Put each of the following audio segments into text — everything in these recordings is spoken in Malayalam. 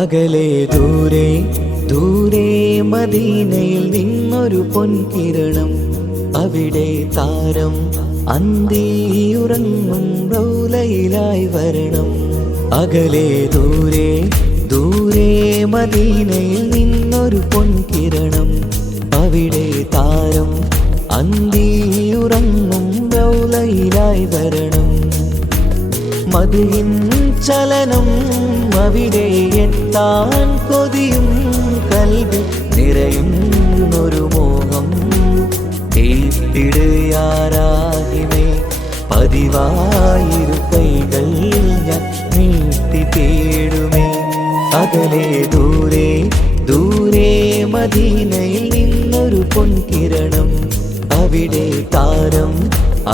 അകലെ ദൂരെ ദൂരെ മദീനയിൽ നിന്നൊരു പൊൻകിരണം. അവിടെ താരം അന്തിയുറങ്ങും റൗലയിലായി വരണം. അകലെ ദൂരെ ദൂരെ മദീനയിൽ നിന്നൊരു പൊൻകിരണം. അവിടെ താരം അന്തിയുറങ്ങും റൗലയിലായി വരണം. മദിഹിൻ ചലനം അവിടെ എത്താൻ കൊതിയും കൽബിൽ നിറയുന്നൊരു മോഹം. തീർത്തിടുയാരാഹിമേ പതിവായിരു കൈകൾ ഞാൻ നീട്ടി തേടുമേ. അകലെ ദൂരെ ദൂരെ മദീനയിൽ നിന്നൊരു പൊൻകിരണം. അവിടെ താരം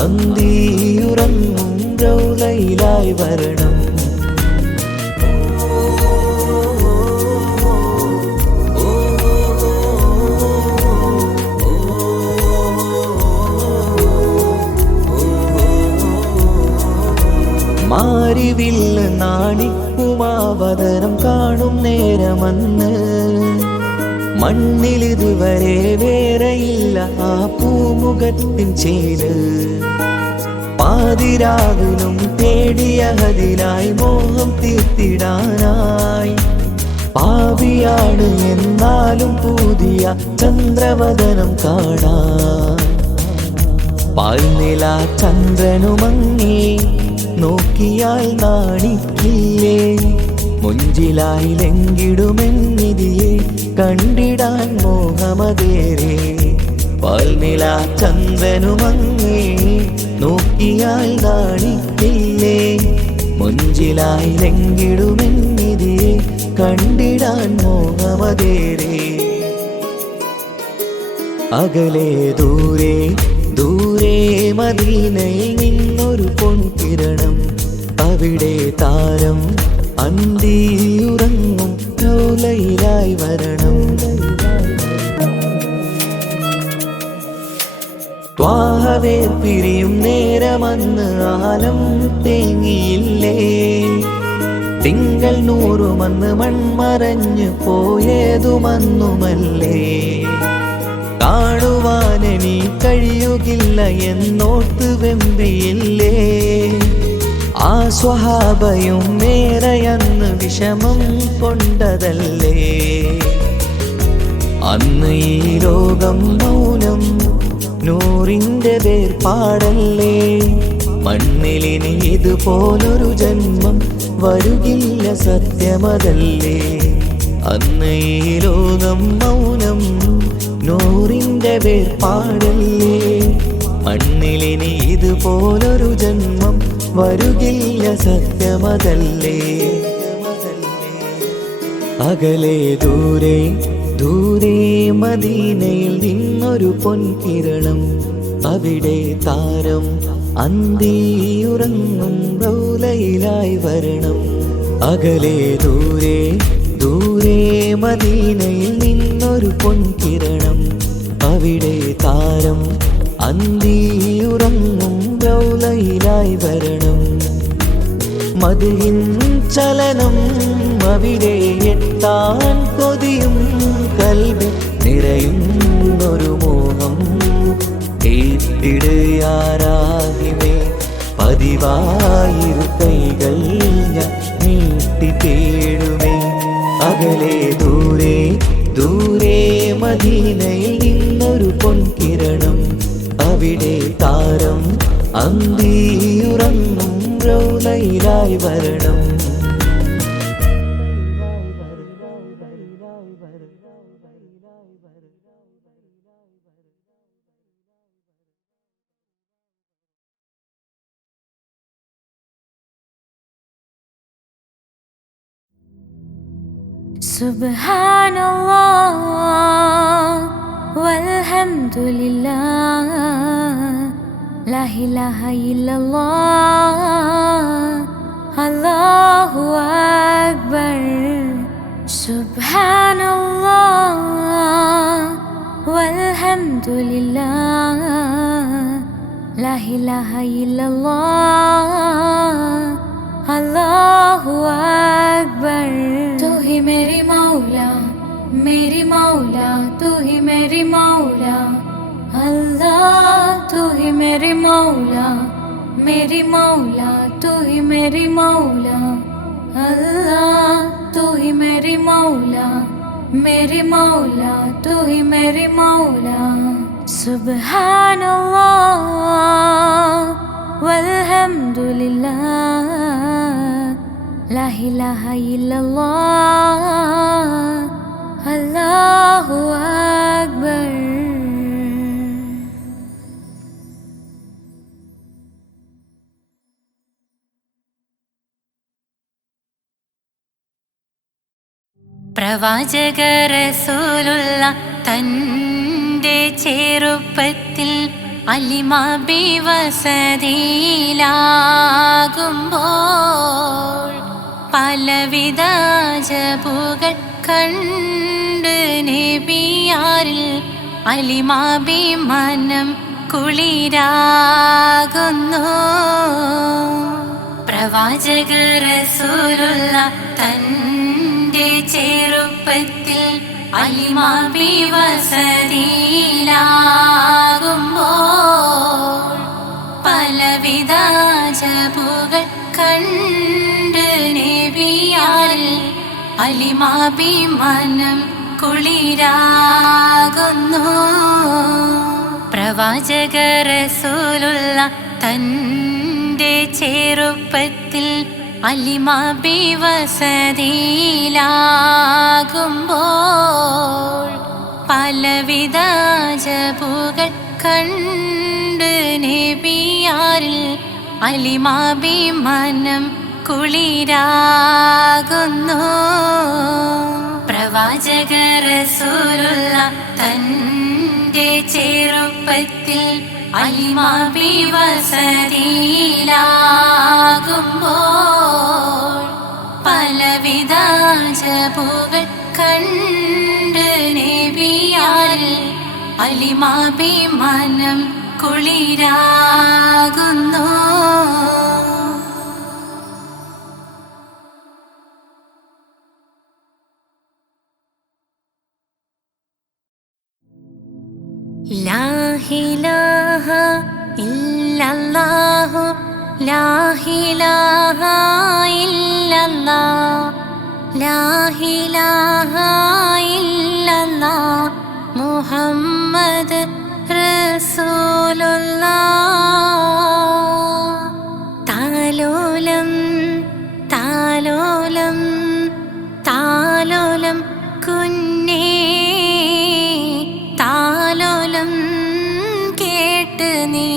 അന്തിയുറങ്ങും റൗലയിലായി വരണം. മാരിവില്ല് നാണിക്കുമാവതരം കാണും നേരമന്ന്. മണ്ണിലിതുവരെ വേറെയില്ല ആ പൂമുഖത്തിൻ ചേല്. പാതിരാവിലും തേടിയതിനായി മോഹം തീർത്തിടാനായി. പാപിയാണ് എന്നാലും പുതിയ ചന്ദ്രവദനം കാണാൻ. പാൽനില ചന്ദ്രനുമങ്ങി നോക്കിയാൽ നാണിക്കില്ലേ. മുഞ്ചിലായി ലംഘിടുമെന്നിതിയെ കണ്ടിടാൻ മോഹമതേരെ. പാൽനില ചന്ദ്രനുമങ്ങി നോക്കിയാൽ നാണിക്കില്ലേ. മുഞ്ചിലായി ലംഘിടുമെന്നിതിയെ കണ്ടിടാൻ മോഹമതേരെ. അകലെ ദൂരെ ദൂരെ മദീനയിൽ നിന്നൊരു പൊൻകിരണം. അവിടെ താരം അന്തിയുറങ്ങും റൗലയിലായി വരണം. ത്വാഹവേ പിരിയും നേരമന്ന് ആലം തേങ്ങിയില്ലേ. തിങ്കൾ നൂറുമന്ന് മൺമറഞ്ഞു പോയതുമന്നുമല്ലേ. കാണുവാനെനി കഴിയുകില്ല എന്നോർത്ത് വെമ്പിയില്ലേ. ആ സ്വഹാബയും മേറയന്ന് വിഷമം കൊണ്ടതല്ലേ. അന്ന് ഈ ലോകം മൗനം നൂറിൻ്റെ വേർപാടല്ലേ. മണ്ണിലിനി ഇതുപോലൊരു ജന്മം വരുകില്ല സത്യമതല്ലേ. അന്ന് ഈ ലോകം മൗനം നൂറിൻ്റെ വേർപാടല്ലേ. മണ്ണിലിനി ഇതുപോലൊരു ജന്മം വരുകില്ല സത്യമതല്ലേ. അകലെ ദൂരെ ദൂരെ മദീനയിൽ നിന്നൊരു പൊൻകിരണം. അവിടെ താരം അന്തിയുറങ്ങും റൗലയിലായി വരണം. അകലെ ദൂരെ ദൂരെ മദീനയിൽ നിന്നൊരു പൊൻകിരണം. അവിടെ താരം അന്തിയുറങ്ങും റൗലയിലായി വരണം. മദിഹിൻ ചലനം അവിടെ എത്താൻ കൊതിയും കൽബിൽ നിറയുന്നൊരു മോഹം. തീർത്തിടുയാരാഹിമേ പതിവായിരു കൈകൾ ഞാൻ നീട്ടി തേടുമേ. അകലെ ദൂരെ ദൂരെ മദീനയിൽ നിന്നൊരു പൊൻകിരണം. അവിടെ താരം അന്തിയുറങ്ങും റൗലയിലായി വരണം. Subhanallah walhamdulillah, la ilaha illallah, Allahu Akbar. Subhanallah walhamdulillah, la ilaha illallah, Allahu Akbar. ही मेरी मौला, मेरी मौला, तू ही मेरी मौला। अल्लाह तू ही मेरी मौला, मेरी मौला, तू ही मेरी मौला। अल्लाह तू ही मेरी मौला, मेरी मौला, तू ही मेरी मौला। सुब्हानल्लाह वल्हम्दुलिल्लाह, ला इलाहा इल्लल्लाह, अल्लाहु अक्बर। പ്രവാചക റസൂലുള്ള തൻ്റെ ചെറുപ്പത്തിൽ അലിമാബി വസതിയിലാകുമ്പോൾ പലവിധ അജബുകൾ കണ്ട് നബിയാരിൽ അലിമാബി മനം കുളിരാകുന്നു. പ്രവാചക റസൂലുള്ള തൻ്റെ ചെറുപ്പത്തിൽ അലിമാബി വസതിയിലാകുമ്പോൾ പലവിധ അജബുകൾ കണ്ട് നബിയാരിൽ അലിമാബി മനം കുളിരാകുന്നു. പ്രവാചക റസൂലുള്ള തൻ്റെ ചെറുപ്പത്തിൽ അലിമാബി വസതിയിലാകുമ്പോൾ പലവിധ അജബുകൾ കണ്ട് നബിയാരിൽ അലിമാബി മനം കുളിരാകുന്നു. പ്രവാചക റസൂലുള്ള തൻ്റെ ചെറുപ്പത്തിൽ അലിമാബി വസതിയിലാകുമ്പോൾ പലവിധ അജബുകൾ കണ്ട് നബിയാരിൽ അലിമാബി മനം കുളിരാകുന്നു. ലാ ഇലാഹ ഇല്ലല്ലാഹു, ലാ ഇലാഹ ഇല്ലല്ലാഹ്, ലാ ഇലാഹ ഇല്ലല്ലാഹ്, മുഹമ്മദ് റസൂലുള്ളാഹ്. താലോലം താലോലം താലോലം കുഞ്ഞേ, താലോലം കേട്ട് നീ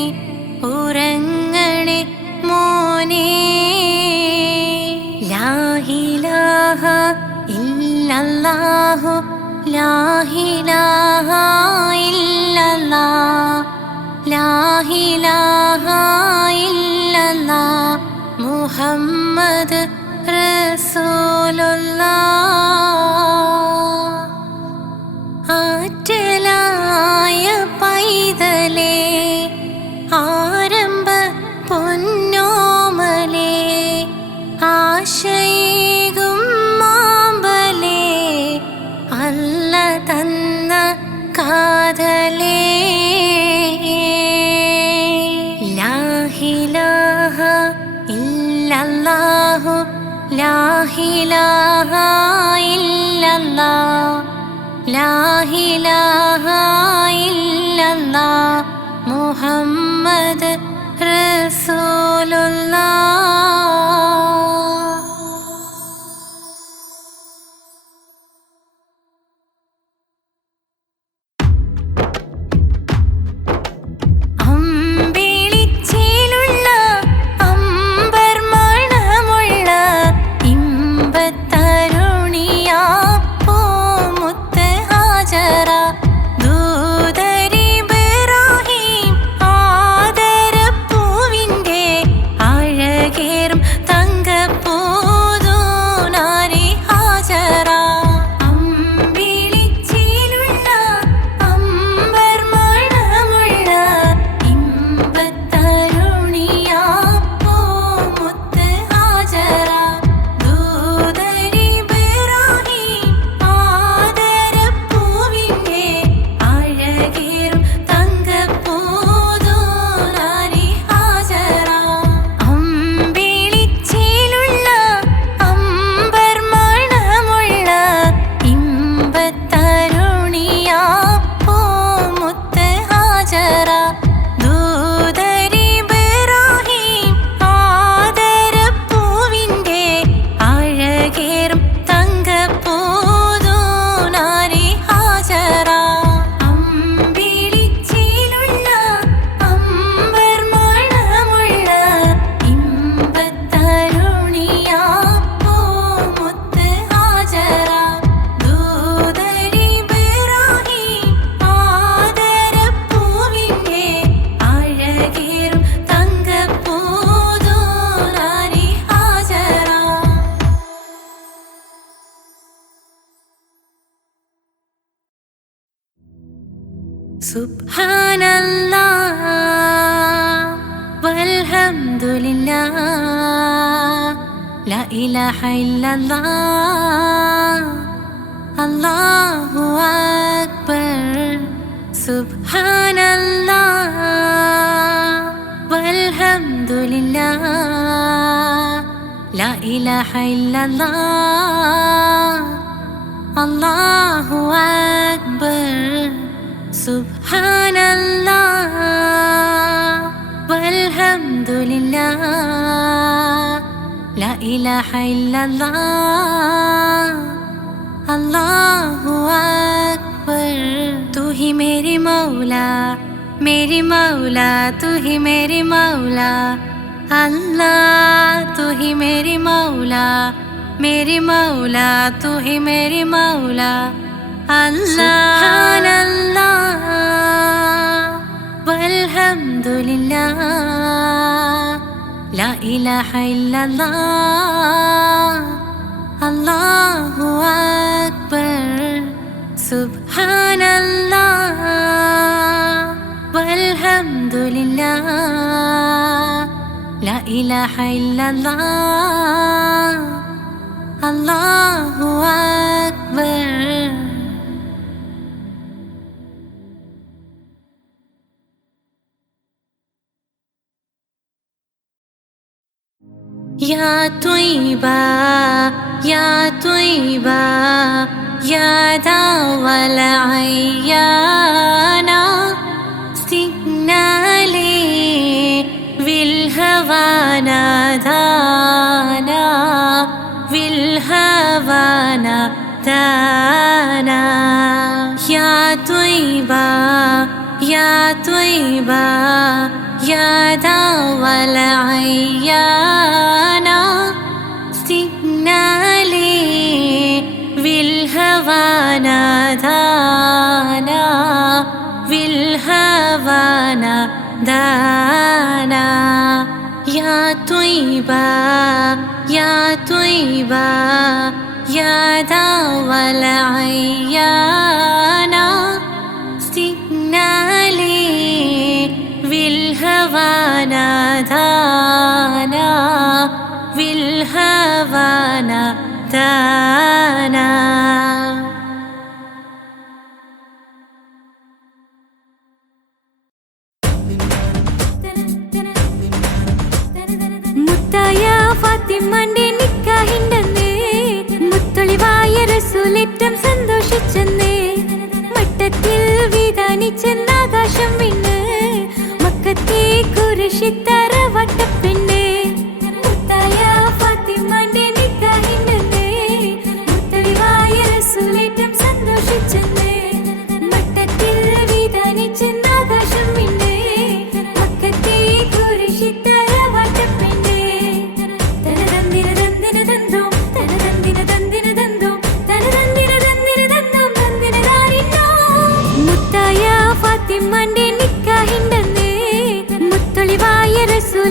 ഉറങ്ങണേ മോനെ. ലാ ഇലാഹ ഇല്ലല്ലാഹു, ലാ ഇലാഹ ഇല്ലല്ലാഹ്, ലാ ഇലാഹ ഇല്ലല്ലാഹ്, മുഹമ്മദ് റസൂലുള്ളാഹ്. ആറ്റലായ പൈതലേ, ആരംഭ പൊന്നോമലേ, ആശയേകും മാമ്പലേ, അല്ല തന്ന കാതലേ. ലാ ഇലാഹ ഇല്ലല്ലാഹു, ലാ ഇലാഹ ഇല്ലല്ലാഹ്, ലാ ഇലാഹ ഇല്ലല്ലാഹ്, മുഹമ്മദ് റസൂലുള്ളാഹ്. അമ്പിളിച്ചേലുള്ള അമ്പർ മണമുള്ള ഇമ്പത്തരുണിയാ പൂമുത്ത് ഹാജറ, ദൂതരിബ്രാഹിം ആദര സുബ്ഹാനല്ലാഹ് വൽഹംദുലില്ലാഹ് ലാ ഇലാഹ ഇല്ലല്ലാഹ് അല്ലാഹു അക്ബർ. സുബ്ഹാനല്ലാഹ് വൽഹംദുലില്ലാഹ് ലാ ഇലാഹ ഇല്ലല്ലാഹ് അല്ലാഹു അക്ബർ. സുബ്ഹാനല്ലാഹ് വൽഹംദുലില്ലാഹ് ലാ ഇലാഹ ഇല്ലല്ലാഹ് അല്ലാഹു അക്ബർ. तू ही मेरी मौला तू ही मेरी मौला अल्लाह. तू ही मेरी मौला तू ही मेरी मौला अल्लाह. सुब्हानल्लाह वल्हम्दुलिल्लाह ला इलाहा इल्लल्लाह अल्लाहु अक्बर. सुब्हानल्लाह वल्हम्दुलिल्लाह ला इलाहा इल्लल्लाह अल्लाहु अक्बर. या त्वय्बा या त्वय्बा या दावल अय्याना सिग्नाले विल्हवाना दाना विल्हवाना दाना. या त्वय्बा या त्वय्बा या दावल अय्याना सिग्नाले विल्हवाना दाना विल्हवाना दाना. या त्वय्बा या त्वय्बा या दावल अय्याना सिग्नाले विल्हवाना दाना विल्हवाना दाना. മുത്തായ ഫാത്തിമന്റെ നിക്കാഹിണ്ടെന്നേ മുത്തൊളിവായ റസൂലേറ്റം സന്തോഷിച്ചെന്നേ. മട്ടത്തിൽ വിധാനിച്ചെന്നാകാശം വിണ്ണ് മക്കത്തെ കുരിശിത്തറ വട്ടപ്പെണ്ണ്. മുത്തായ ഫാത്തിമന്റെ നിക്കാഹിണ്ടെന്നേ മുത്തൊളിവായ റസൂലേറ്റം സന്തോഷിച്ചെന്നേ. മട്ടത്തിൽ വിധാനിച്ചെന്നാകാശം വിണ്ണ് മക്കത്തെ കുരിശിത്തറ വട്ടപ്പെണ്ണ്. തനതന്തിന തന്തിന തന്തോം തനതന്തിന തന്തിന തന്തോം തനതന്തിന തന്തിന തന്തോം തന്തിന താരിന്നോ. മുത്തായ ഫാത്തിമന്റെ നിക്കാഹിണ്ടെന്നേ മുത്തൊളിവായ റസൂൽ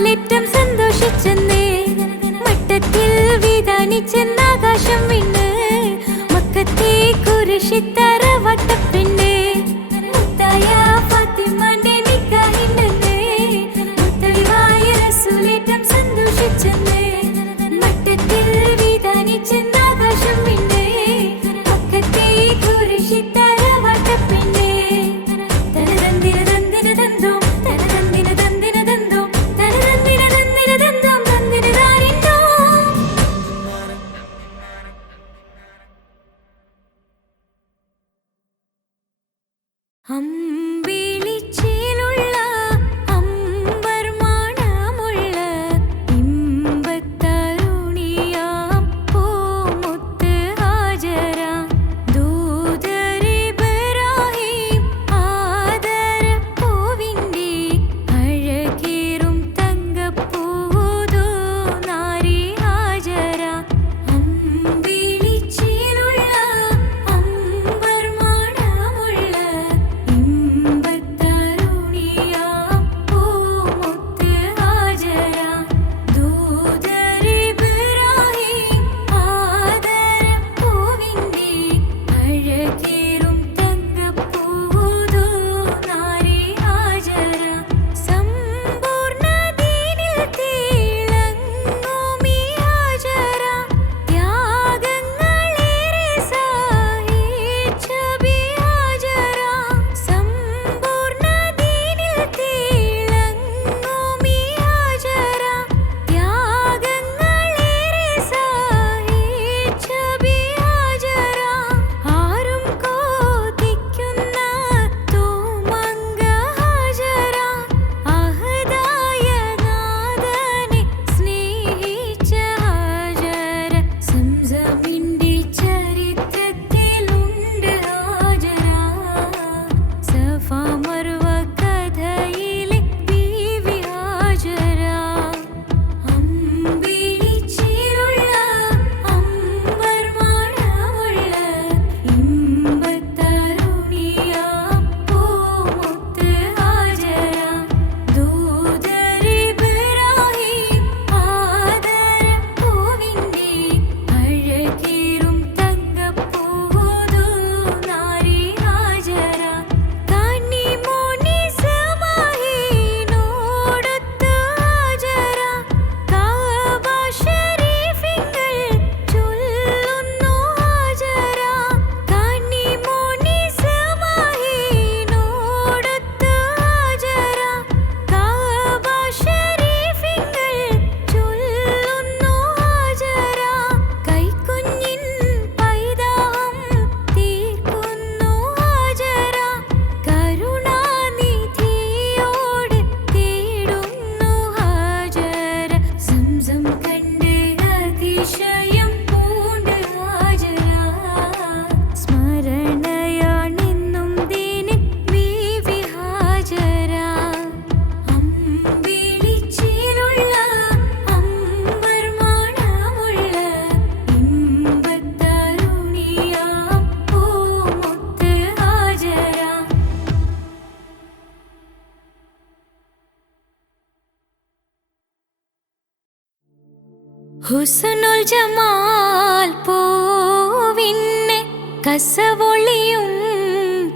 ഹുസ്നുൽ ജമാൽ പൂവിന് കസവൊളിയും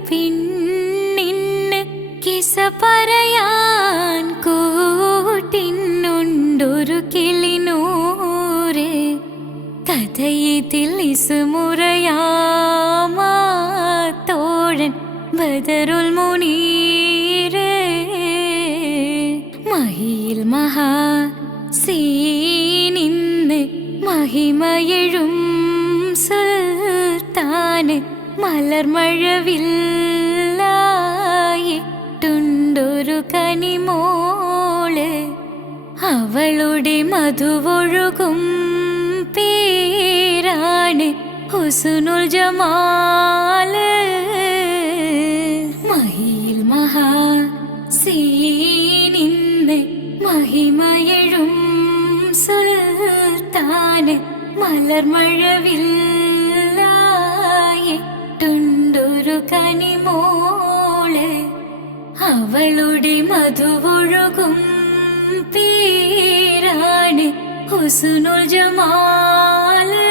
പിന്നിന് കിസ പറയാൻ കൂട്ടിനുണ്ടൊരു കിളിനൂറ് കഥയിതിൽ ഇസുമുറയാമാത്തോഴൻ ബദറുൽ മുനീറ് മഹിയിൽ മഹാ സീനിന്ന് മഹിമയെഴും സുൽത്താന് മലർമഴവില്ലായിട്ടുണ്ടൊരു കനിമോള് അവളുടെ മധുവൊഴുകും പേരാണ് ഹുസ്നുൽ ജമാല് മഹിയിൽ മഹാ സീനിന്ന് മഹിമയെഴും സുൽത്താന് മലർമഴവില്ലായിട്ടുണ്ടൊരു കനിമോള് അവളുടെ മധുവൊഴുകും പേരാണ് ഹുസ്നുൽ ജമാല്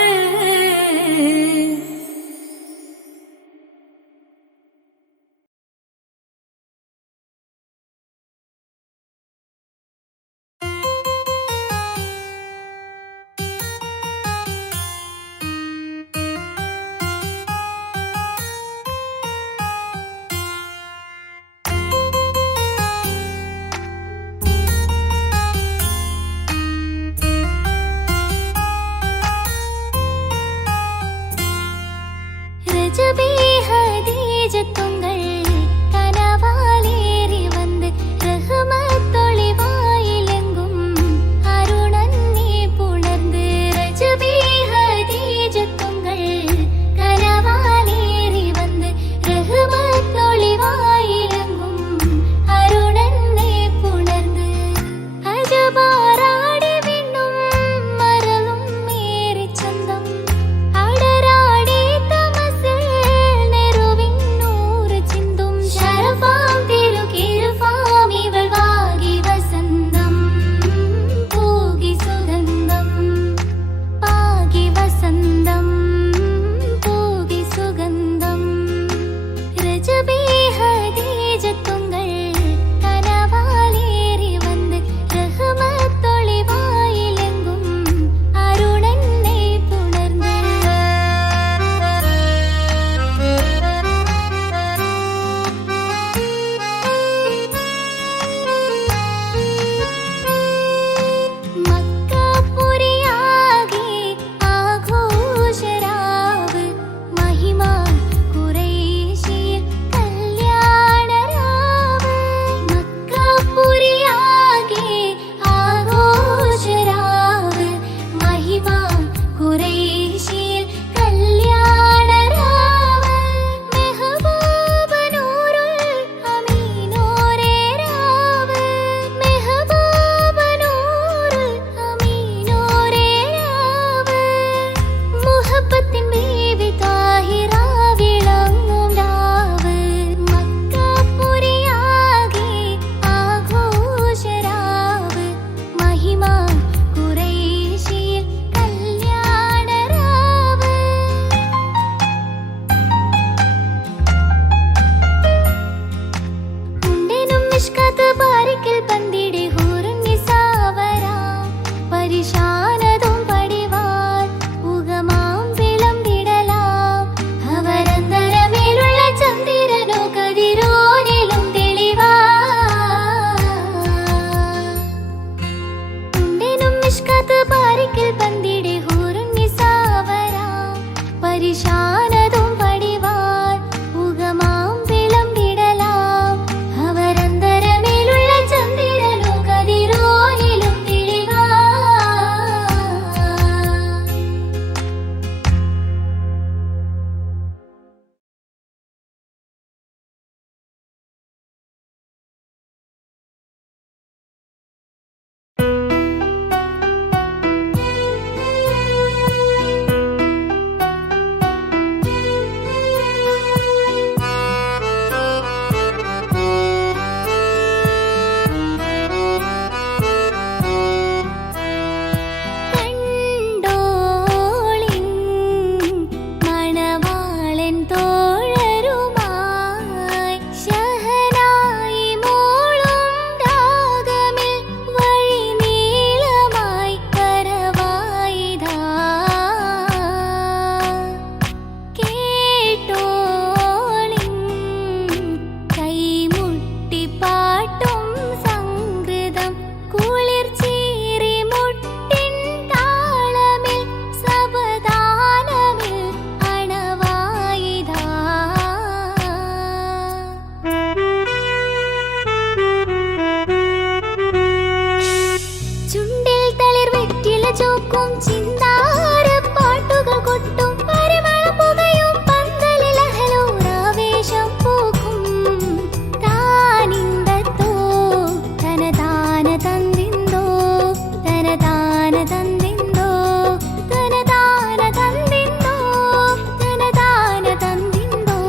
രജബി ഹദീജത്തുങ്ങൾ കനവാലേറി വന്ന് റഹ്മത്തൊളിവായിലെങ്കും അരുണന്നെ പുണർന്ന് രജബി ഹദീജത്തുങ്ങൾ കനവാലേറി വന്ന് റഹ്മത്തൊളിവായിലെങ്കും അരുണന്നെ പുണർന്ന് അജബാറാടി വിണ്ണും മരളും മേറി ചന്തം അടരാടി ചോക്കും ചിന്താര പാട്ടുകൾ കൊട്ടും പരിമള പുകയും പന്തലിൽ അഹലോരാവേശം പൂക്കും താനിന്തത്തോ തനതാന തന്തിന്തോ തനതാന തന്തിന്തോ തനതാന തന്തിന്തോ തനതാന തന്തിന്തോ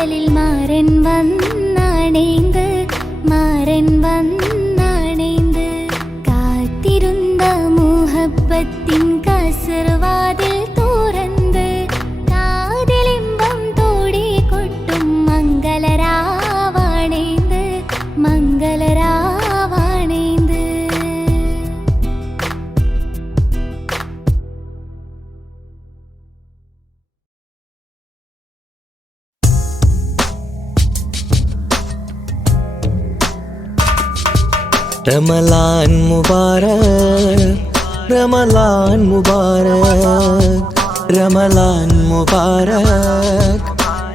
வாசலில் மாறன் வந்தாணைந்து மாறன் வந்தாணைந்து காத்திருந்த முஹப்பத்தின் கசர்வாதில் തുറந்து കാതിലിമ്പം തോടി കൊട്ടും മംഗളരാവാണേന്ത് മംഗളരാവാണേന്ത് റമളാൻ മുബാരക് റമളാൻ മുബാരക് റമളാൻ മുബാരക്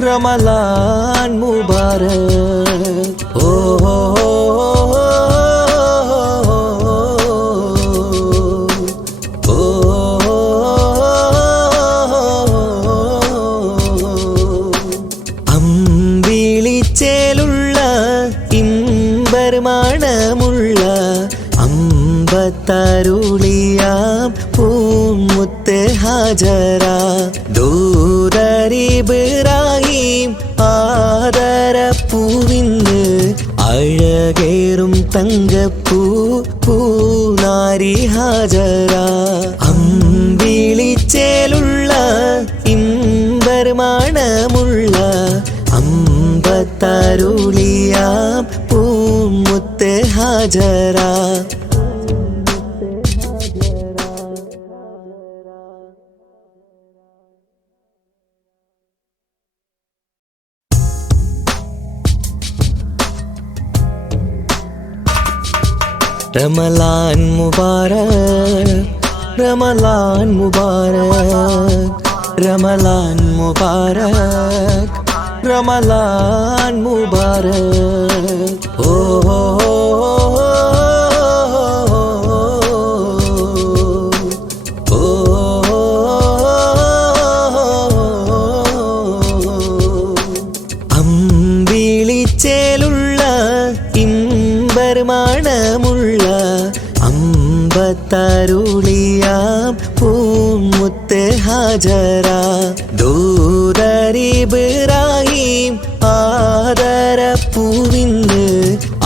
റമളാൻ മുബാരക് ഓ അമ്പിളിച്ചേലുള്ള ഇമ്പർമണമുള്ള അമ്പത്തരുളിയാം പൂമുത്ത് ഹാജറ ദൂതരിബ്രാഹിം ആദരപ്പൂവിന്ന് അഴകേറും തങ്കപ്പൂ പൂനാരി ഹാജറ അമ്പിളിച്ചേലുള്ള ഇമ്പർമണമുള്ള അമ്പത്തരുളിയാം പൂമുത്ത് ഹാജറ റമളാൻ മുബാരക് റമളാൻ മുബാരക് റമളാൻ മുബാരക് റമളാൻ മുബാരക് ഓ അമ്പിളിച്ചേലുള്ള ഇമ്പർമണമുള്ള അമ്പത്തരുളിയാം പൂമുത്ത് ഹാജറ ദൂതരിബ്രാഹിം ആദരപ്പൂവിന്ന്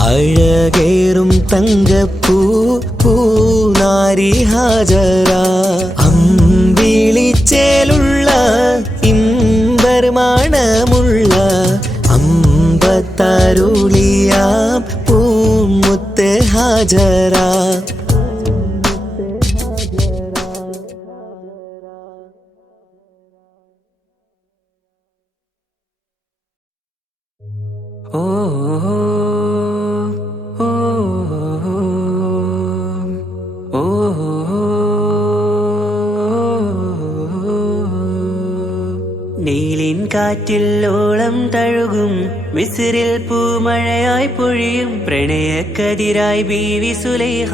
അഴകേറും തങ്കപ്പൂ പൂനാരി ഹാജറ അമ്പിളിച്ചേലുള്ള ഇമ്പർമണമുള്ള അമ്പത്തരുളിയാം പൂമുത്ത് ഹാജറ ഓ ഓ ഓ നീലിൻ കാറ്റിൽ ഓളം തഴുകും മിസ്രിൽ പൂമഴയായി പൊഴിയും പ്രണയക്കതിരായി ബീവി സുലൈഹ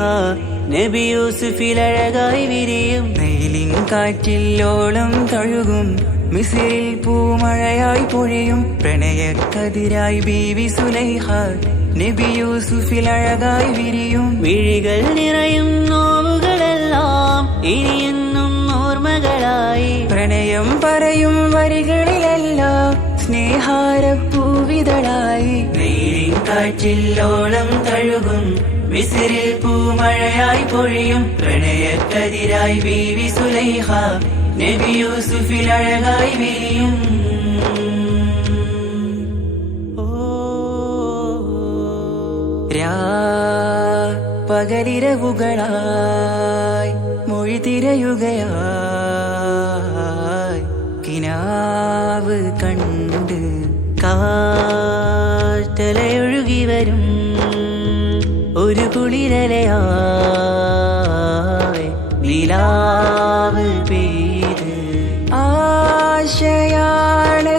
നബി യൂസുഫിൽ അഴകായി വിരിയും നീലിൻ കാറ്റിൽ ഓളം തഴുകും മിസ്രിൽ പൂമഴയായി പൊഴിയും പ്രണയക്കതിരായി ബീവി സുലൈഹ നബി യൂസുഫിൽ അഴകായി വിരിയും വിഴികൾ നിറയും നോവുകളെല്ലാം ഇനിയെന്നും ഓർമ്മകളായി പ്രണയം പറയും വരികളിലെല്ലാം സ്നേഹാരപ്പൂവിതളായി നീലിൻ കാറ്റിൽ ഓളം തഴുകും മിസ്രിൽ പൂമഴയായി പൊഴിയും പ്രണയക്കതിരായി ബീവി സുലൈഹ നബി യൂസുഫിൽ അഴകായി വിരിയും പകലിരവുകളായി മൊഴി തിരയുകയായി കിനാവ് കണ്ട് കാറ്റലയൊഴുകി വരും ഒരു കുളിരലയായി നിലാവ് പെയ്ത് ആശയാണ്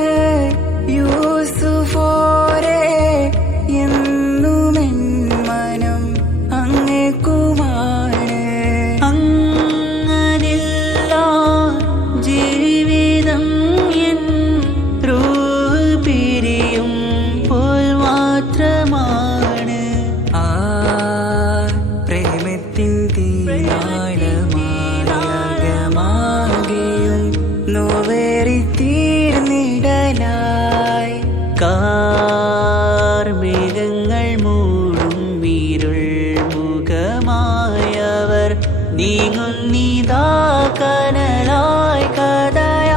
യൂസുഫോരെ എന്നുമെൻ മനം അങ്ങേക്കുമാണ് അങ്ങനില്ല ജീവിതം എൻ റൂഹ് പിരിയും പോൽ മാത്രമാണ് ആ പ്രേമത്തിൻ തീരാളമായ കാർമേഘങ്ങൾ മൂടും വീരുൾ മുഖമായവർ നീങ്ങുന്നിതാ കനലായി കഥയായി.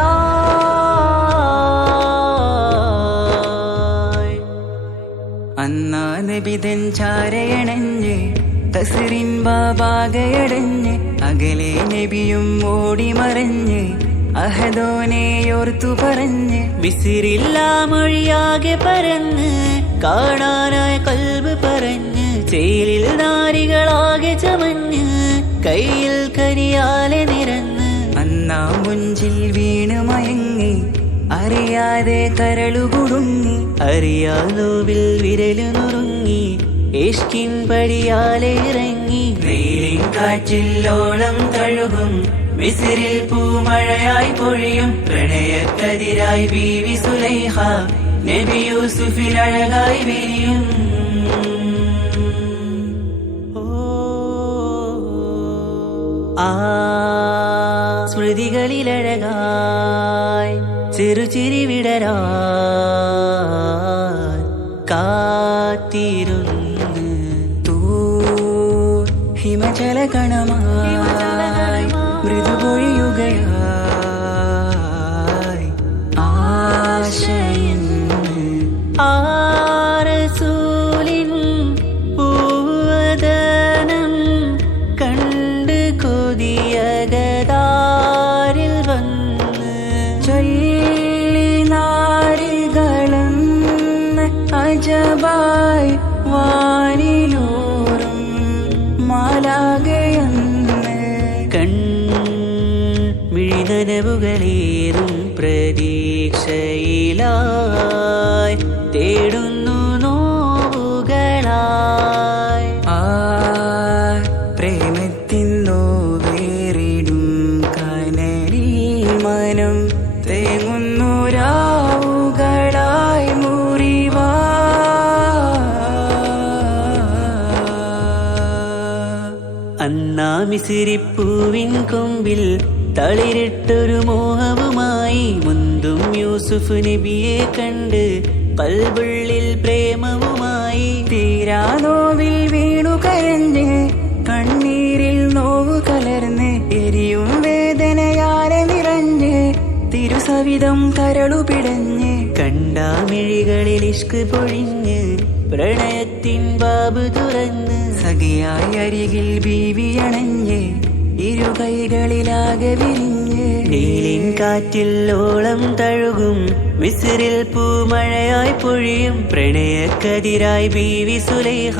അന്നാ നബിതൻ ചാരയണഞ്ഞ് തസ്റിൻ ബാബാകയടഞ്ഞ് അകലെ നബിയും ഓടിമറഞ്ഞ് അഹദോനെയോർത്തു പറഞ്ഞ് മിസിറില്ലാ മൊഴിയാകെ പരന്ന് കാണാനായ കൽബ് പറഞ്ഞ് ചേലിൽ നാരികളാകെ ചമഞ്ഞ് കയ്യിൽ കരിയാലെ നിരന്ന് അന്നാ മുഞ്ചിൽ വീണ് മയങ്ങി അറിയാതെ കരളുകുടുങ്ങി അറിയാലോവിൽ വിരലു നുറുങ്ങി ഇഷ്കിൻ പടിയാലെ ഇറങ്ങി വെയിലിൻ കാറ്റില്ലോളം തഴുകും മിസിറിൽ പൂമഴയായി പൊഴിയും പ്രണയക്കതിരായി ബീവി സുലൈഹ നബി യൂസുഫിൽ അഴകായി വിരിയും. ആ സ്മൃതികളിലഴകായി ചെറുചിരി വിടരാൻ കാത്തിരുന്ന് ഹിമജല കണമായി മൃദുപൊഴിയുകയായി ആശയിൻ ആരസൂലിൻ പൂവദനം കണ്ട് കൊതിയകതാരിൽ വന്ന് ചൊല്ലി നാരികളെന്ന് അജബായി വാനിലൂറും മാലാകയെന്ന് കൺമിഴിനനവുകളേറും പ്രതീക്ഷയിലായി തേടുന്നു നോവുകളായി. ആ പ്രേമത്തിൻ നോവേറിടും കനലിൽ മനം തേങ്ങുന്നു രാവുകളായി മുറിവാ. അന്നാ മിസിരിപ്പൂവിൻ കൊമ്പിൽ തളിരിട്ടൊരു മോഹവുമായി മുന്തും യൂസുഫ് നബിയെ കണ്ട് കൽബുള്ളിൽ പ്രേമവുമായി തീരാനോവിൽ വീണു കരഞ്ഞ് കണ്ണീരിൽ നോവു കലർന്ന് എരിയും വേദനയാലെ നിറഞ്ഞ് തിരുസവിധം കരളു പിടഞ്ഞ് കണ്ടാമിഴികളിൽ ഇഷ്ക് പൊഴിഞ്ഞ് പ്രണയത്തിൻ ബാബ് തുറന്ന് സഖിയായി അരികിൽ ബീവി അണഞ്ഞ് ഇരു കൈകളിലാകെ വിരിഞ്ഞ് നീലിൻ കാറ്റില്ലോളം തഴുകും മിസിറിൽ പൂമഴയായി പൊഴിയും പ്രണയക്കതിരായി ബീവി സുലൈഹ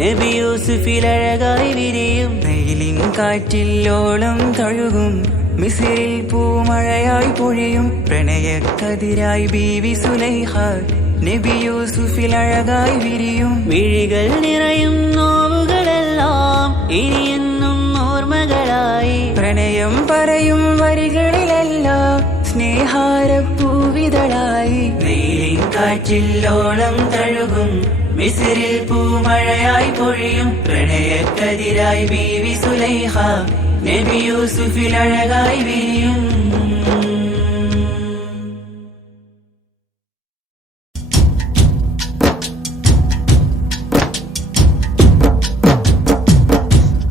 നബി യൂസുഫിൽ അഴകായി വിരിയും. നീലിൻ കാറ്റില്ലോളം തഴുകും മിസിറിൽ പൂമഴയായി പൊഴിയും പ്രണയക്കതിരായി ബീവി സുലൈഹ നബി യൂസുഫിൽ അഴകായി വിരിയും. മിഴികൾ നിറയും നോവുകളെല്ലാം ഇനിയെന്നും ഓർമ്മകളായി പ്രണയം പറയും വരികളിലെല്ലാം സ്നേഹാരപ്പൂവിതളായി. നീലിൻ കാറ്റില്ലോളം തഴുകും മിസിറിൽ പൂമഴയായി പൊഴിയും പ്രണയക്കതിരായി ബീവി സുലൈഹ നബി യൂസുഫിൽ അഴകായി വിരിയും.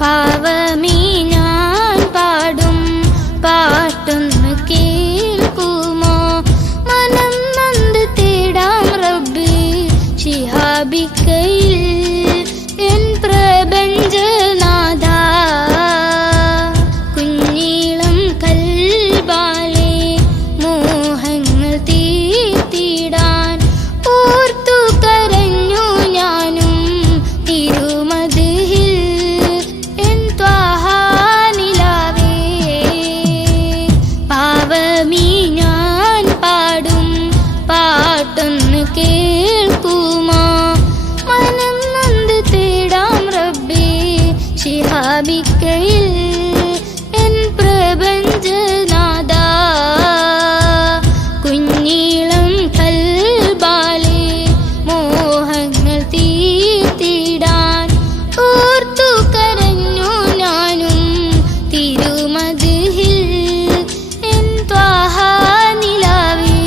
പാവമീ ഞാൻ പാടും പാട്ടൊന്ന് കേൾക്കുമോ മനം നൊന്ത് തേടാം റബ്ബ് ശിഹാബിക്കയിൽ എൻ പ്രപഞ്ചനാഥ കുഞ്ഞീളം കൽബാലെ മോഹങ്ങൾ തീർത്തിടാൻ ഓർത്തു കരഞ്ഞു ഞാനും തിരുമദിഹിൽ എൻ ത്വാഹാനിലാവേ. പാവമീ ഞാൻ പാടും പാട്ടൊന്ന് കേൾക്കുമോ മനം നൊന്ത് തേടാം റബ്ബേ ശിഹാബിക്കയിൽ എൻ പ്രപഞ്ചനാഥ കുഞ്ഞീളം കൽബാലെ മോഹങ്ങൾ തീർത്തിടാൻ ഓർത്തു കരഞ്ഞു ഞാനും തിരുമദിഹിൽ എൻ ത്വാഹാനിലാവേ.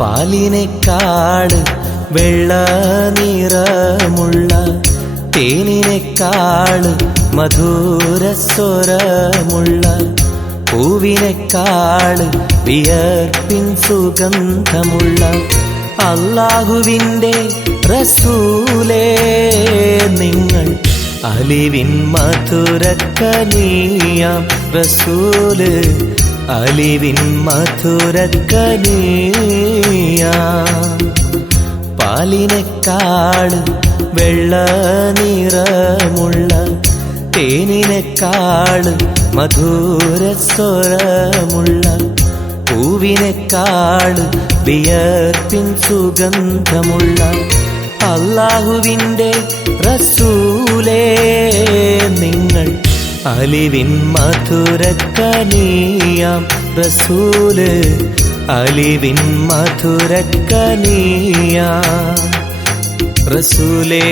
പാലിനേക്കാള് വെള്ള നിറമുള്ള തേനിനേക്കാള് മധുരസ്വരമുള്ള പൂവിനേക്കാള് വിയർപ്പിൻ സുഗന്ധമുള്ള അല്ലാഹുവിൻ്റെ റസൂലേ നിങ്ങൾ അലിവിൻ മധുരക്കനിയാം റസൂല് അലിവിൻ മധുരക്കനിയാം പാലിനേക്കാള് വെള്ള നിറമുള്ള തേനിനേക്കാള് മധുരസ്വരമുള്ള പൂവിനേക്കാള് വിയർപ്പിൻ സുഗന്ധമുള്ള അല്ലാഹുവിൻ്റെ റസൂലേ നിങ്ങൾ അലിവിൻ മധുരക്കനിയാം റസൂല് അലിവിൻ മധുരക്കനിയാം റസൂലേ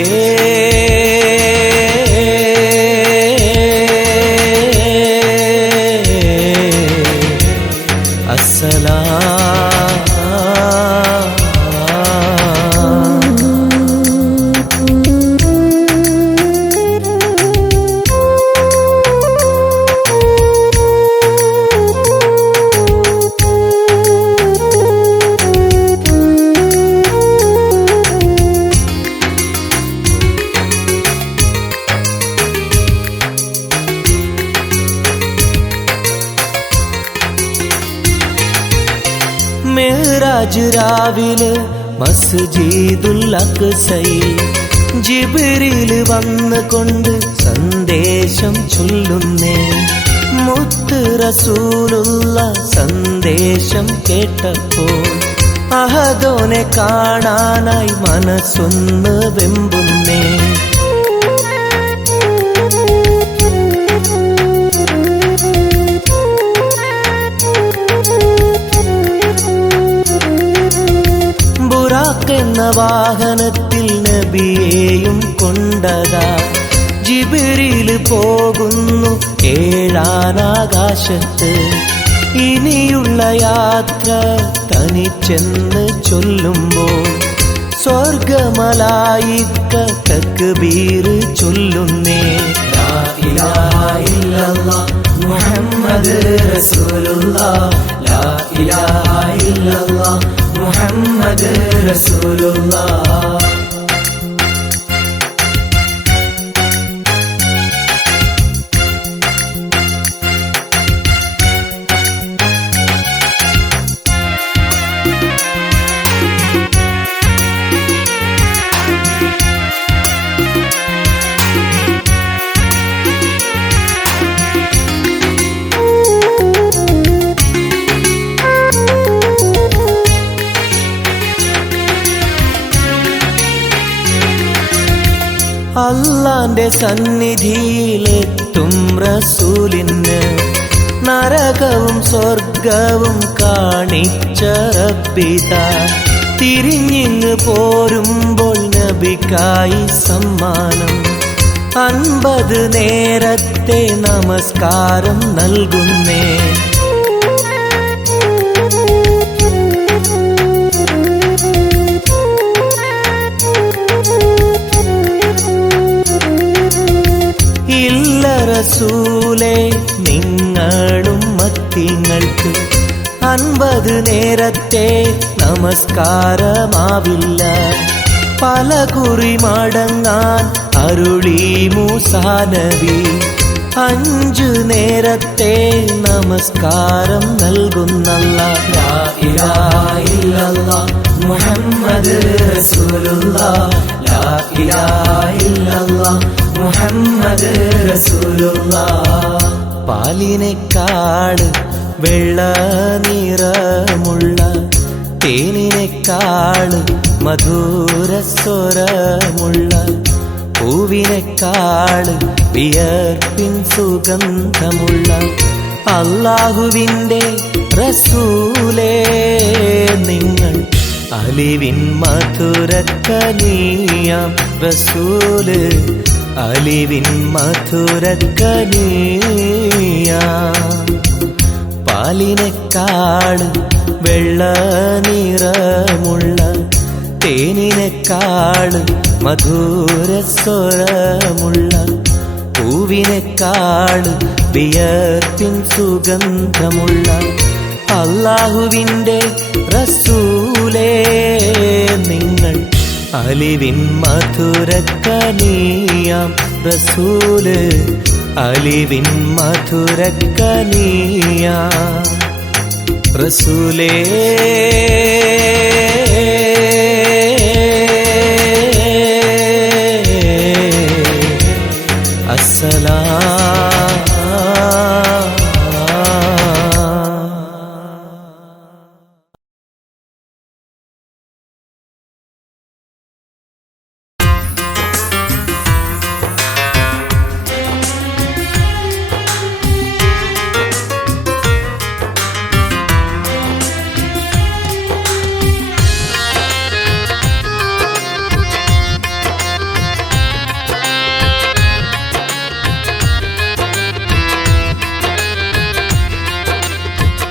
മെഹ്റാജ് രാവിലെ മസ്ജിദുൽ അഖ്സയിൽ ജിബ്രീൽ വന്നുകൊണ്ട് സന്ദേശം ചൊല്ലുന്നേ മുത്ത് റസൂലുള്ള സന്ദേശം കേട്ടപ്പോൾ അഹദോനെ കാണാനായി മനസ്സൊന്ന് വെമ്പുന്നേ എന്ന വാഹനത്തിൽ നബിയെയും കൊണ്ടതാ ജിബ്രീൽ പോകുന്നു ഏഴാനാകാശത്ത് ഇനിയുള്ള യാത്ര തനിച്ചെന്ന് ചൊല്ലുമ്പോൾ സ്വർഗമലായിക്ക തക്ബീർ ചൊല്ലുന്നേ ലാ ഇലാഹ ഇല്ലല്ലാഹ് മുഹമ്മദ് റസൂലുള്ളാഹ് ലാ ഇലാഹ ഇല്ലല്ലാഹ് മുഹമ്മദ് റസൂലുള്ളാഹ് അല്ലാന്റെ സന്നിധിയിലെത്തും റസൂലിന് നരകവും സ്വർഗവും കാണിച്ച റബ്ബിതാ തിരിഞ്ഞിങ്ങ് പോരുമ്പോൾ നബിക്കായി സമ്മാനം 50 നേരത്തെ നമസ്കാരം നൽകുന്നേ റസൂലേ നിങ്ങളും മത്തിങ്ങൾക്ക് 50 നേരത്തെ നമസ്കാരമാവില്ല പല കുറി മടങ്ങാൻ അരുളി മൂസാ നബി 5 നേരത്തെ നമസ്കാരം നൽകുന്നല്ലാഹ് ലാ ഇലാഹ ഇല്ലല്ലാഹ് മുഹമ്മദ് റസൂലുള്ളാഹ് ലാ ഇലാഹ ഇല്ലല്ലാഹ് മുഹമ്മദ് റസൂലുള്ളാഹ് പാലിനേക്കാള് വെള്ള നിറമുള്ള തേനിനേക്കാള് മധുരസ്വരമുള്ള പൂവിനേക്കാള് വിയർപ്പിൻ സുഗന്ധമുള്ള അല്ലാഹുവിൻ്റെ റസൂലേ നിങ്ങൾ അലിവിൻ മധുരക്കനിയാം റസൂല് അലിവിൻ മധുരക്കനിയാം പാലിനെക്കാള് വെള്ള നിറമുള്ള തേനിനെക്കാള് മധുരസ്വരമുള്ള പൂവിനെക്കാള് വിയർപ്പിൻ സുഗന്ധമുള്ള അല്ലാഹുവിൻ്റെ റസൂലേ നിങ്ങൾ അലിവിൻ മധുരക്കനിയാം റസൂല് അലിവിൻ മധുരക്കനിയാം റസൂലേ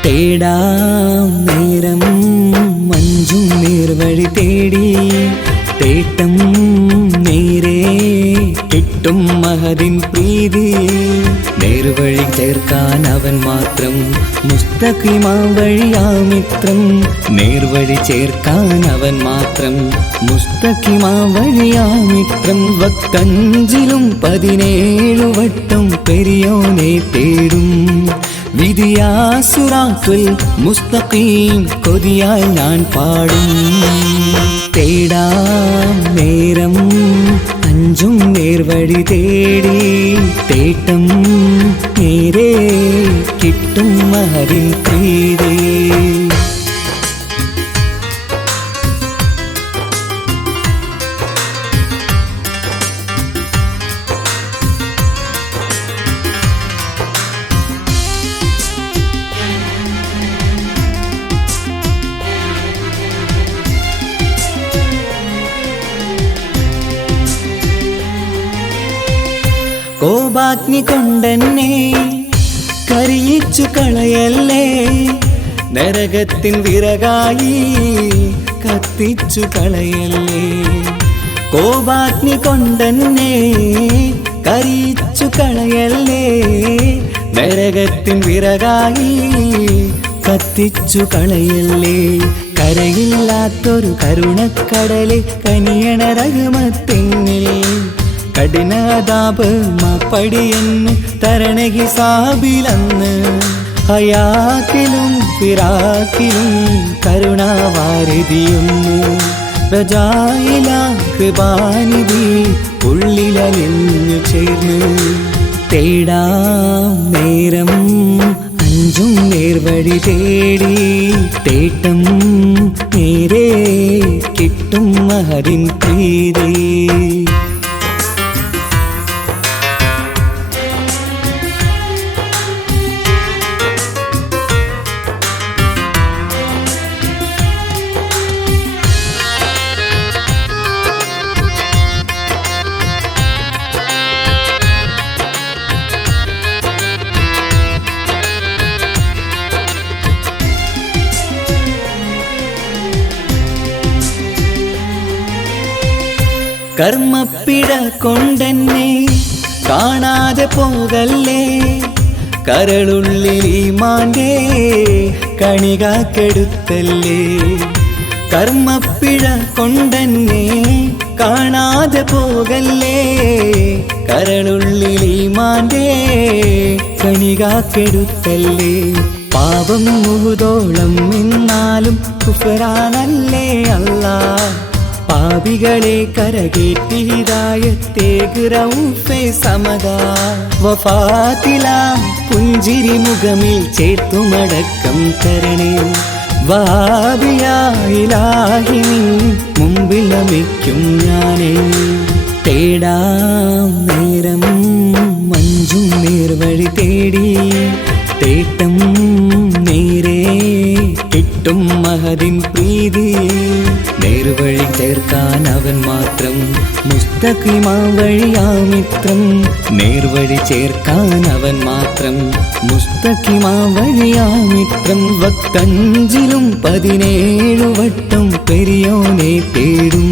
തേടാം നേരം മഞ്ചും നേർവഴി തേടി തേട്ടം നേരെ കിട്ടും മഹദിൻ പ്രീതി നേർവഴി ചേർക്കാൻ അവൻ മാത്രം മുസ്തഖിമാ വഴിയാ മിത്രം നേർവഴി ചേർക്കാൻ അവൻ മാത്രം മുസ്തഖിമാ വഴിയാ മിത്രം വക്തഞ്ചിലും 17 വട്ടം പെരിയോനെ തേടും വിധിയാസുറാത്തുൽ മുസ്തഖീം കൊതിയാൽ ഞാൻ പാടും തേടാം നേരം അഞ്ചും നേർവഴി തേടി തേട്ടം നേരെ കിട്ടും മഹരിൻ പ്രീതി കോപാഗ്നി കൊണ്ടെന്നെ കരിയിച്ചു കളയല്ലേ നരകത്തിൻ വിറകായി കത്തിച്ചു കളയല്ലേ കോപാഗ്നി കൊണ്ടെന്നെ കരിയിച്ചു കളയല്ലേ നരകത്തിൻ വിറകായി കത്തിച്ചു കളയല്ലേ കരയില്ലാത്തൊരു കരുണക്കടലെ കനിയണ റഹ്മത്തിന്നിൽ കഠിനതാപ് മാപ്പടിയെന്ന് തരണ ഹിസാബിലന്ന് ഹയാത്തിലും ഫിറാക്കിലും കരുണാവാരിതിയൊന്ന് പ്രജായില കൃപാനിധി ഉള്ളിലലിഞ്ഞു ചേർന്ന് തേടാം നേരം അഞ്ചും നേർവഴി തേടി തേട്ടം നേരെ കിട്ടും മഹരിൻ പ്രീതി കർമ്മപ്പിഴ കൊണ്ടെന്നെ കാണാതെ പോകല്ലേ കരളുള്ളിൽ ഈമാന്റെ കണികാക്കെടുത്തല്ലേ കർമ്മപ്പിഴ കൊണ്ടെന്നെ കാണാതെ പോകല്ലേ കരളുള്ളിൽ ഈമാന്റെ കണികാക്കെടുത്തല്ലേ പാപം മുഹുദോളം എന്നാലും കുഫ്റാനല്ലേ അല്ലാഹ് പാപികളെ കരകേറ്റി ഹിദായത്തേക്ക് റഊഫേ സമദാ വഫാത്തിലാം പുഞ്ചിരി മുഖമിൽ ചേർത്തുമടക്കം തരണേ വഹാബിയായിലാഹി നിൻ മുമ്പിൽ നമിക്കും ഞാനേ തേടാം നേരം മഞ്ചും നേർവഴി തേടി തേട്ടം നേരെ കിട്ടും മഹദിൻ പ്രീതി നേർവഴി ചേർക്കാൻ അവൻ അവൻ മാത്രം, മുസ്തഖിമാ വഴിയാ മിത്രം, നേർവഴി ചേർക്കാൻ അവൻ മാത്രം, മുസ്തഖിമാ വഴിയാ മിത്രം. വക്തഞ്ചിലും 17 വട്ടം പെരിയോനെ തേടും,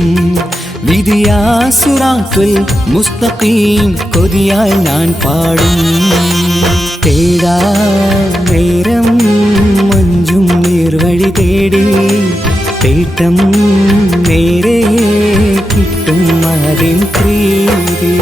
വിധിയാ സിറാത്തുൽ മുസ്തഖീം കൊതിയാൽ ഞാൻ പാടും. തേടാ നേരം മഞ്ചും നേർവഴി തേടി, തേട്ടം നേരെ കിട്ടും അതിൻ പ്രീതി.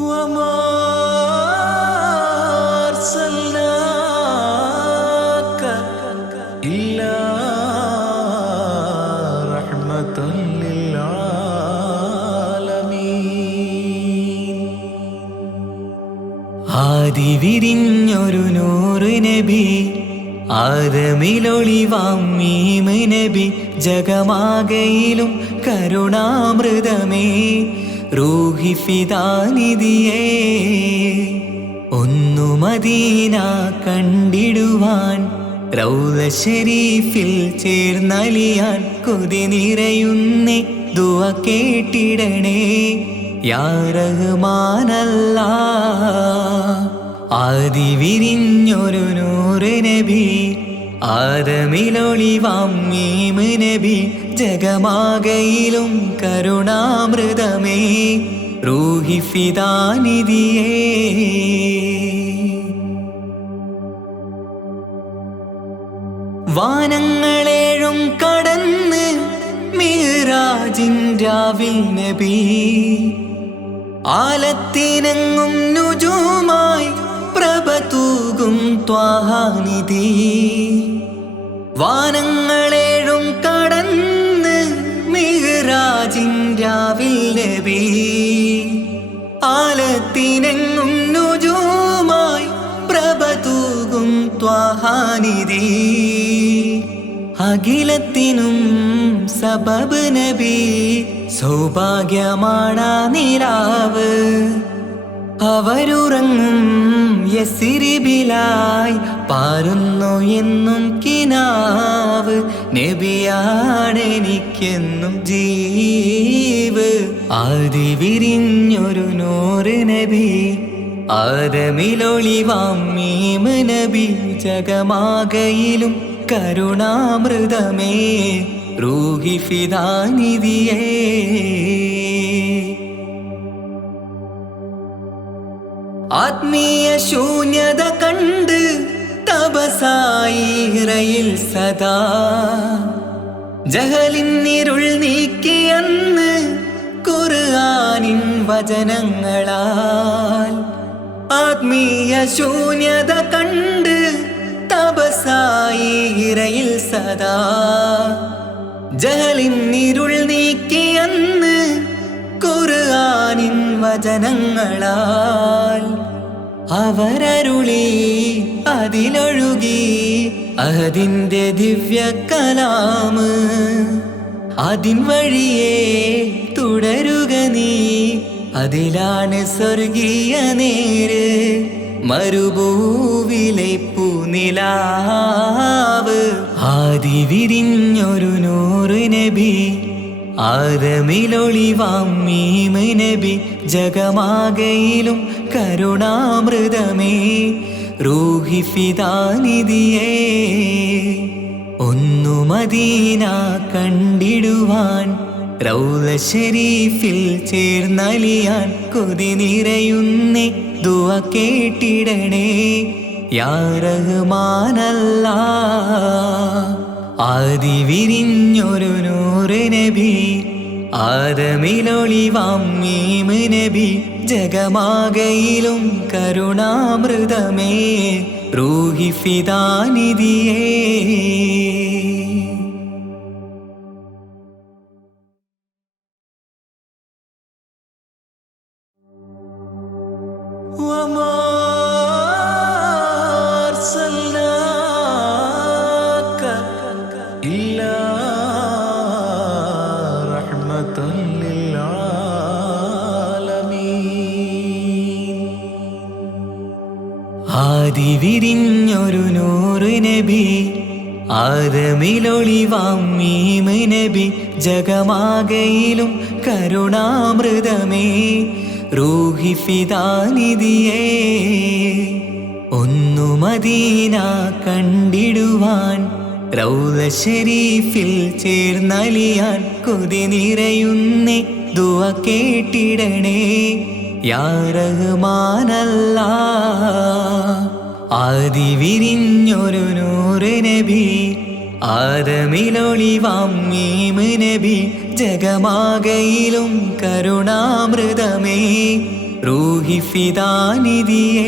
وما أرسلناك إلا رحمة للعالمين. ആദി വിരിഞ്ഞൊരു നൂറ് നബി, ആദമിലൊളിവാം മീമ് നബി, ജഗമാകയിലും കരുണാമൃതമേ റൂഹി ഫിദാനിധിയേ. ഒന്നു മദീന കണ്ടിടുവാൻ, റൗള ശരീഫിൽ ചേർന്നലിയാൻ കൊതി നിറയുന്നേ, ദുആ കേട്ടിടണേ യാ റഹ്മാനല്ലാഹ്. ആദി വിരിഞ്ഞൊരു നൂറ് നബി, ആദമിലൊളിവാം മീമ് നബി, ജഗമാകയിലും കരുണാമൃതമേ റൂഹി ഫിദാനിധിയേ. വാനങ്ങളേഴും കടന്ന് മിഹ്റാജിൻ രാവിൽ നബി, ആലത്തിനെങ്ങും നുജൂമായി പ്രഭ തൂകും ത്വാഹാനിധി. വാനങ്ങളേഴും കടന്ന് മിഹ്റാജിൻ രാവിൽ നബി, ആലത്തിനെങ്ങും നുജൂമായി പ്രഭ തൂകും ത്വാഹാനിധി. അഖിലത്തിനും സബബ് നബി, സൗഭാഗ്യമാണാ നിലാവ്. അവരുറങ്ങും യസിരിബിലായി പാരുന്നു എന്നും കിനാവ്. നബിയാണെനിക്കെന്നും ജീവ്. ആദി വിരിഞ്ഞൊരു നൂറ് നബി, ആദമിലൊളിവാം മീമ് നബി, ജഗമാകയിലും കരുണാമൃതമേ റൂഹി ഫിദാനിധിയേ. ആത്മീയ ശൂന്യത കണ്ട് തപസായി ഇറയിൽ സദാ, ജഹലിന്നിരുൾ നീക്കിയന്ന് ഖുർആനിൻ വചനങ്ങളാൽ. ആത്മീയ ശൂന്യത കണ്ട് തപസായി ഇറയിൽ സദാ, ജഹലിന്നിരുൾ നീക്കിയന്ന് ഖുർആനിൻ വചനങ്ങളാൽ. അവരരുളി അതിലൊഴുകി അതിൻ്റെ ദിവ്യ കലാമ്. അതിൻ വഴിയേ തുടരുക നീ, അതിലാണ് സ്വർഗീയ നേര്. മരുഭൂവിലെ പൂനിലാവ്. ആദി വിരിഞ്ഞൊരു നൂറ് നബി, ആദമിലൊളിവാം മീമ് നബി, ജഗമാകയിലും കരുണാമൃതമേ റൂഹി ഫിദാനിധിയേ. ഒന്നു മദീന കണ്ടിടുവാൻ, റൗള ശരീഫിൽ ചേർന്നലിയാൻ കൊതി നിറയുന്നേ, ദുആ കേട്ടിടണേ യാ റഹ്മാനല്ലാഹ്. ആദി വിരിഞ്ഞൊരു നൂറ് നബി, ആദമിലൊളിവാം മീമ് നബി, ജഗമാകയിലും കരുണാമൃതമേ റൂഹി ഫിദാനിധിയേ. وما أرسلناك إلا رحمة للعالمين. ആദമിലൊളിവാം മീമ് നബി ജഗമാകയിലും കരുണാമൃതമേ റൂഹി ഫിദാനിധിയേ ഒന്നു മദീന കണ്ടിടുവാൻ റൗള ശരീഫിൽ ചേർന്നലിയാൻ കൊതി നിറയുന്നേ ദുആ കേട്ടിടണേ യാ റഹ്മാനല്ലാ ആദി വിരിഞ്ഞൊരു നൂറ് നബി ആദമിലൊളിവാം മീമ് നബി ജഗമാകയിലും കരുണാമൃതമേ റൂഹി ഫിദാനിധിയേ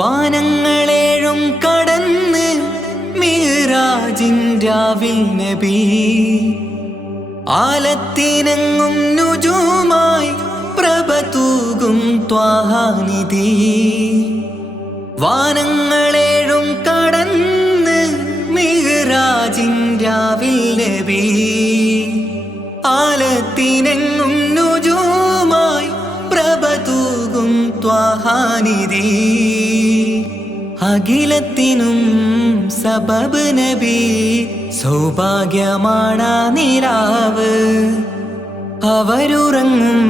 വാനങ്ങളേഴും കടന്ന് മിഹ്റാജിൻ രാവിൽ നബി ആലത്തിനെങ്ങും നുജൂമായി പ്രഭ തൂകും ത്വാഹാനിധി വാനങ്ങളേഴും കടന്ന് മിഹ്റാജിൻ രാവിൽ നബി ആലത്തിനെങ്ങും നുജൂമായി പ്രഭ തൂകും ത്വാഹാനിധി അഖിലത്തിനും സബബ് നബി സൗഭാഗ്യമാണാ നിലാവ് അവരുറങ്ങും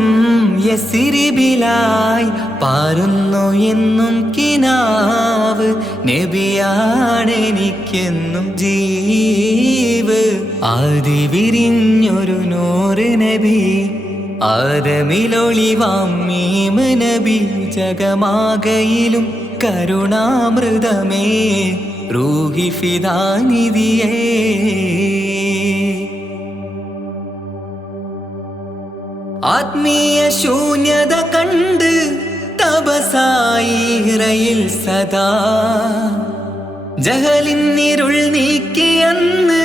യസിരിബിലായി പാരുന്നു എന്നും കിനാവ് നബിയാണെനിക്കെന്നും ജീവ് ആദി വിരിഞ്ഞൊരു നൂറ് നബി ആദമിലൊളിവാം മീമ് നബി ജഗമാകയിലും കരുണാമൃതമേ റൂഹി ഫിദാനിധിയേ ആത്മീയ ശൂന്യത കണ്ട് തപസായി ഇറയിൽ സദാ ജഹലിന്നിരുൾ നീക്കിയെന്ന്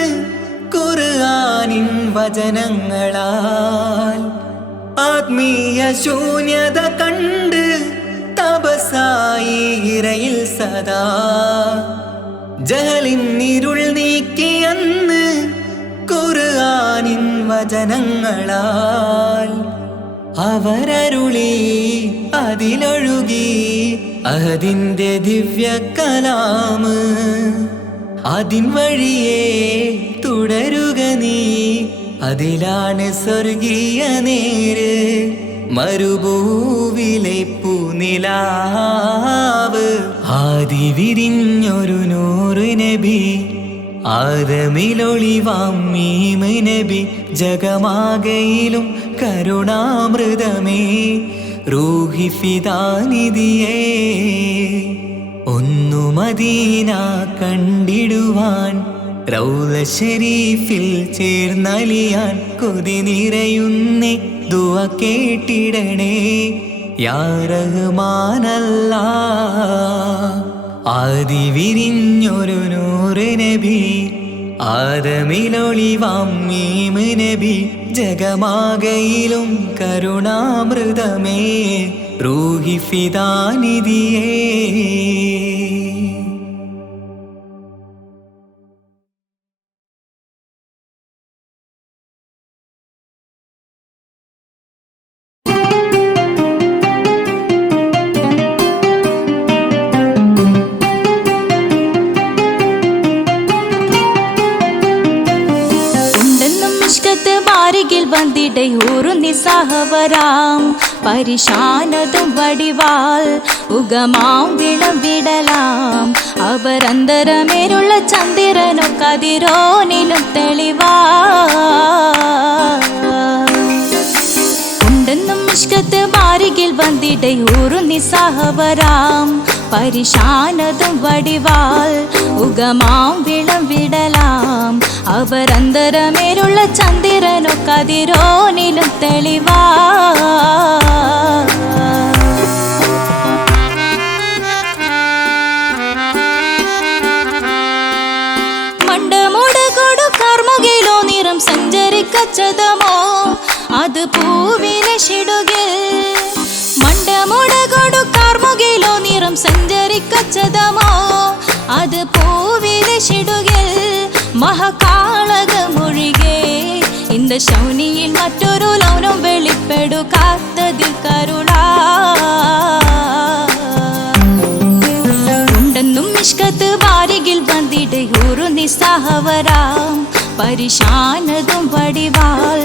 ഖുർആനിൻ വചനങ്ങളാൽ ആത്മീയ ശൂന്യത കണ്ട് തപസായി ഇറയിൽ സദാ ജഹലിന്നിരുൾ നീക്കിയെന്ന് ഖുർആനിൻ വചനങ്ങളാൽ അവരരുളി അതിലൊഴുകി അഹദിന്റെ ദിവ്യ കലാമ് അതിൻ വഴിയേ തുടരുക നീ അതിലാണ് സ്വർഗീയ നേര് മരുഭൂവിലെ പൂനിലാവ് ആദി വിരിഞ്ഞൊരു നൂറ് നബി ആദമിലൊളിവാം മീമ് നബി ജഗമാകയിലും കരുണാമൃതമേ റൂഹി ഫിദാനിധിയേ ഒന്നു മദീന കണ്ടിടുവാൻ റൗള ശരീഫിൽ ചേർന്നലിയാൻ കൊതി നിറയുന്നേ ദുആ കേട്ടിടണേ യാ റഹ്മാനല്ലാ ആദി വിരിഞ്ഞൊരു നൂറ് നബി ആദമിലൊളിവാം മീമ് നബി ജഗമാകയിലും കരുണാമൃതമേ റൂഹി ഫിദാനിധിയേ നിസാഹവരാം പരിശാനതും വടിവാൽ ഉഗമാം വിളവിടലാം അവരന്തരമേലുള്ള ചന്ദ്രനോ കതിരോനിലും തെളിവാ ഉണ്ടെന്നും ഇഷ്കത്ത് മാരികിൽ വന്നിടയൂറു നിസാഹവരാം പരിശാനതും വടിവാൽ ഉഗമാം വിളവിടലാം അവരന്തരമേലുള്ള ചന്ദ്രനോ കതിരോനിലും തെളിവാ മണ്ടമുടകൊടു കർമുകിലോ നിറം സഞ്ചരിക്കച്ചതമോ അത് പൂവിലെ ഷിടുകിൽ മണ്ടമുടകൊടു കർമുകിലോ നിറം സഞ്ചരിക്കച്ചതമോ അത് പൂവിലെ ഷിടുകിൽ മഹകാളകമൊഴികെ இந்த ശൗനിയിൽ മറ്റൊരു ലൗനം വെളിപ്പെടു കാത്തതിൽ കരുളാ മിഷ്കത്ത് ബാരികിൽ വന്നിട് ഒരു നിസ്സഹവരാം പരിശാനതും വടിവാൾ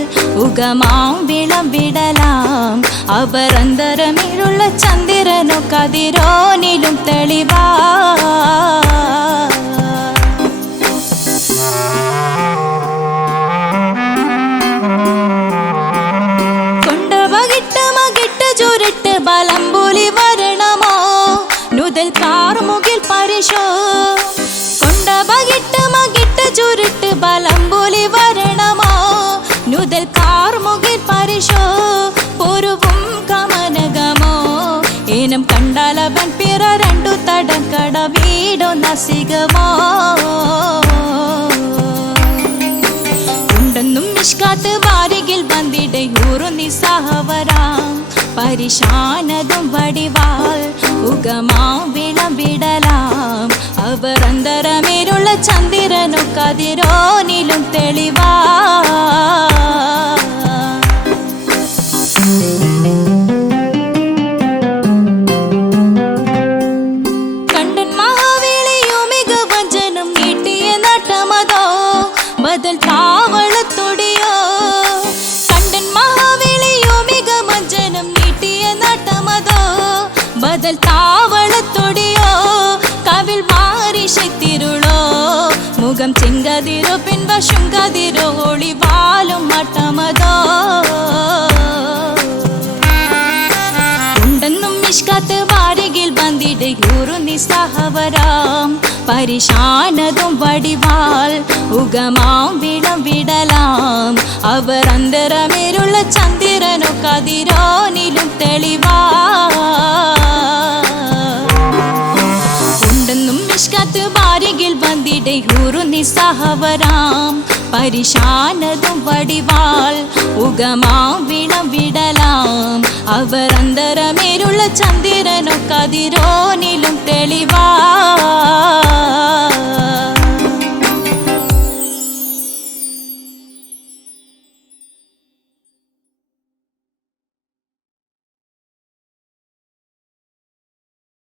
ഉഗമാം വിളംവിടലാം അവർ അന്തരമിലുള്ള ചന്ദ്രനു കതിരോനിലും തെളിവാ ചുരുട്ട് ബലംബുലി വരണമോ നുതൽ കാർമുകിൽ പരിശോ കൊണ്ടപകിട്ട് മകിട്ട് ചുരുട്ട് ബലംബുലി വരണമോ നുതൽ കാർമുകിൽ പരിശോ പൊരുവും കമനകമോ ഏനം കണ്ടാലവൻ പിറ രണ്ടു തടം കട വീടോ നസികമോ ഉണ്ടെന്നും മിഷ്കാത്ത് ബാരികിൽ വന്നിടെ ഊറു നിസ്സഹവരാം പരിശാനതും വടിവാൾ ഉഗമാം വിളംവിടലാം അവർ അന്തരമേലുള്ള ചന്ദ്രനു കതിരോനിലും തെളിവാ കണ്ടൻ മഹാവേളിയോ മികവഞ്ചനും നീട്ടിയ നട്ടമതോ ബദൽ താവളത്തൊടിയോ കണ്ടൻ മഹാവേളിയോ മികവഞ്ചനും നീട്ടിയ നട്ടമതോ ബദൽ താവളത്തൊടിയോ കവിൽ മാറി ശക്തിരുളോ മുഖം ചെങ്കതിരോ പിൻവശം കതിരോ ഒളിവാലും മട്ടമതോ ഉണ്ടെന്നും മിഷ്കത്ത് ബാരികിൽ വന്നിട് ഊറു നിസ്സഹവരാം പരിശാനതും വടിവാൾ ഉഗമാം വിളംവിടലാം അവർ അന്തരമേലുള്ള ചന്ദ്രനു കതിരോനിലും തെളിവാ ഉണ്ടെന്നും മിഷ്കത്ത് ബാരികിൽ വന്നിടെ ഊറു നിസ്സഹവരാം പരിശാനതും വടിവാൾ ഉഗമാം വിളംവിടലാം അവർ അന്തരമേലുള്ള ചന്ദ്രനു കതിരോനിലും തെളിവാ